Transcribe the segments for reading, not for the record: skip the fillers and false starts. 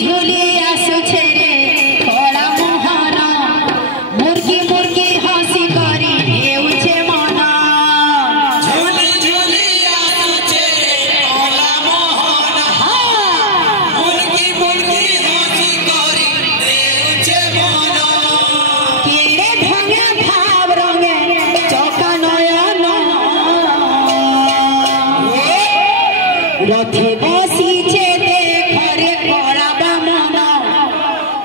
झूली आसुछे रे कला मोहन मुर्गी मुर्गी हसी करी हेउछे मन झूली झूली आसुछे रे कला मोहन मुर्गी मुर्गी हसी करी हेउछे मन केड़े ढंगे भाव रंगे चौका नयन रथे बसीछे देखरे कला बामन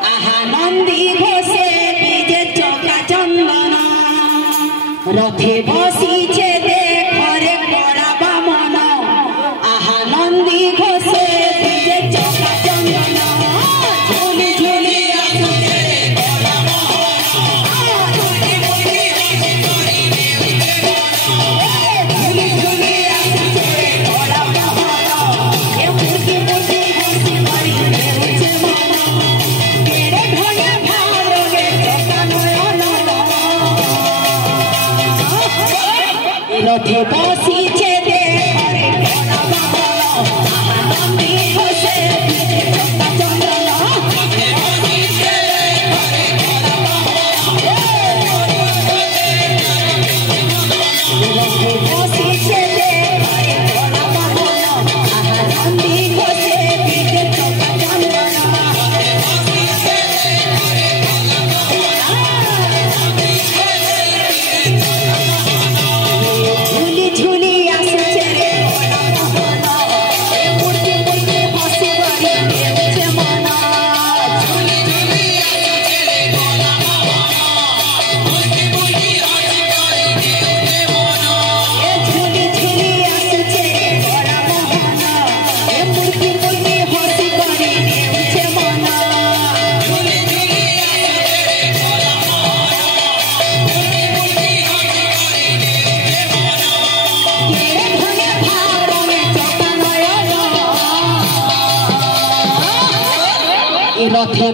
आहा नंदी घोषे बीजे चौका चंदन रथे बसीछे देखरे कला बामन आहा नंदी घोषे बीजे चौका चंदन झूली झूली आसुछे रे कला मोहन झूली झूली हसी करी हेउछे मन झूली झूली आसुछे रे कला मोहन ए मुर्गी मुर्गी हसी करी हेउछे मन केड़े ढंगे भाव रंगे चौका नयन रथे बसीछे देखरे कला बामन आहा नंदी घोषे बीजे चौका चंदन रथे बसीछे देखरे कला मोहन रथे बसीछे देखरे कला बामन आहा नंदी घोषे बीजे चौका चंदन झूली झूली आसुछे रे कला मोहन ए मुर्गी मुर्गी हसी करी हेउछे मन झूली झूली आसुछे रे कला मोहन मुर्गी मुर्गी हसी करी हेउछे मन ए झूली झूली आसुछे रे कला मोहन ए मुर्गी मुर्गी हसी करी हेउछे मन झूली झूली आसुछे रे कला मोहन मुर्गी मुर्गी हसी करी हेउछे मन केड़े ढंगे भाव रंगे चौका नयन ए रथे